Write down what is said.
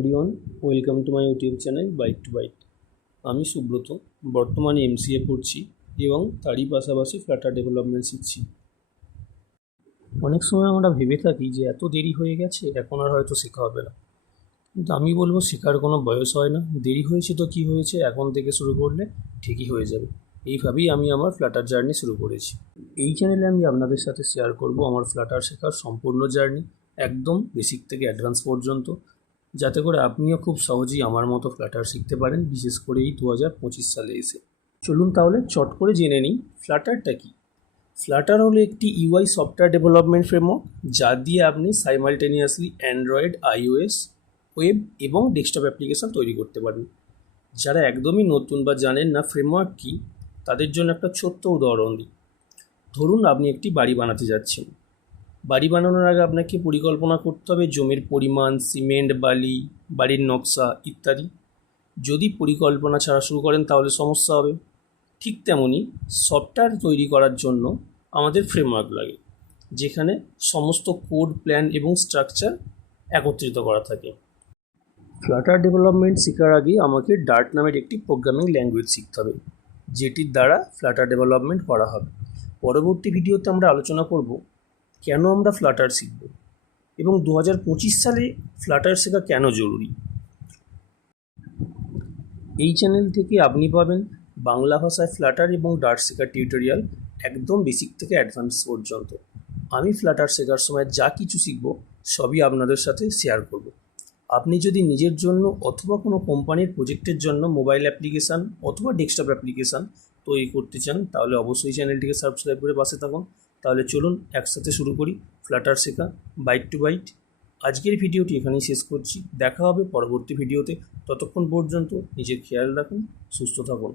Everyone, welcome to my YouTube channel byte to byte. আমি সুব্রত, বর্তমানে MCA পড়ছি এবং তারই পাশাপাশি ফ্ল্যাটার ডেভেলপমেন্ট শিখছি। অনেক সময় আমরা ভেবে থাকি যে এত দেরি হয়ে গেছে, এখন আর হয়তো শেখা হবে না। কিন্তু আমি বলবো শেখার কোনো বয়স হয় না। দেরি হয়েছে তো কী হয়েছে, এখন থেকে শুরু করলে ঠিকই হয়ে যাবে। এইভাবেই আমি আমার ফ্ল্যাটার জার্নি শুরু করেছি। এই চ্যানেলে আমি আপনাদের সাথে শেয়ার করব আমার ফ্ল্যাটার শেখার সম্পূর্ণ জার্নি, একদম বেসিক থেকে অ্যাডভান্স পর্যন্ত, যাতে করে আপনিও খুব সহজেই আমার মতো ফ্ল্যাটার শিখতে পারেন, বিশেষ করে এই 2025 সালে এসে। চলুন তাহলে চট করে জেনে নিই ফ্ল্যাটারটা কী। ফ্ল্যাটার হলো একটি ইউআই সফটওয়্যার ডেভেলপমেন্ট ফ্রেমওয়ার্ক, যা দিয়ে আপনি সাইমালটেনিয়াসলি অ্যান্ড্রয়েড, আইওএস, ওয়েব এবং ডেস্কটপ অ্যাপ্লিকেশন তৈরি করতে পারেন। যারা একদমই নতুন বা জানেন না ফ্রেমওয়ার্ক কী, তাদের জন্য একটা ছোট্ট উদাহরণ দিই। ধরুন আপনি একটি বাড়ি বানাতে যাচ্ছেন। বাড়ি বানানোর আগে আপনাকে পরিকল্পনা করতে হবে জমির পরিমাণ, সিমেন্ট, বালি, বাড়ির নকশা ইত্যাদি। যদি পরিকল্পনা ছাড়া শুরু করেন তাহলে সমস্যা হবে। ঠিক তেমনই সফটওয়্যার তৈরি করার জন্য আমাদের ফ্রেমওয়ার্ক লাগে, যেখানে সমস্ত কোড, প্ল্যান এবং স্ট্রাকচার একত্রিত করা থাকে। ফ্ল্যাটার ডেভেলপমেন্ট শেখার আগে আমাকে ডার্ট নামের একটি প্রোগ্রামিং ল্যাঙ্গুয়েজ শিখতে হবে, যেটির দ্বারা ফ্ল্যাটার ডেভেলপমেন্ট করা হবে। পরবর্তী ভিডিওতে আমরা আলোচনা করব কেন আমরা ফ্ল্যাটার শিখব এবং 2025 সালে ফ্ল্যাটার শেখা কেন জরুরি। এই চ্যানেল থেকে আপনি পাবেন বাংলা ভাষায় ফ্ল্যাটার এবং ডার্ট শেখার টিউটোরিয়াল, একদম বেসিক থেকে অ্যাডভান্স পর্যন্ত। আমি ফ্ল্যাটার শেখার সময় যা কিছু শিখব সবই আপনাদের সাথে শেয়ার করব। আপনি যদি নিজের জন্য অথবা কোনো কোম্পানির প্রজেক্টের জন্য মোবাইল অ্যাপ্লিকেশান অথবা ডেস্কটপ অ্যাপ্লিকেশান তৈরি করতে চান, তাহলে অবশ্যই চ্যানেলটিকে সাবস্ক্রাইব করে পাশে থাকুন। তাহলে চলুন একসাথে শুরু করি ফ্ল্যাটার শেখা বাইট টু বাইট। আজকের ভিডিওটি এখানেই শেষ করছি। দেখা হবে পরবর্তী ভিডিওতে। ততক্ষণ পর্যন্ত নিজের খেয়াল রাখুন, সুস্থ থাকুন।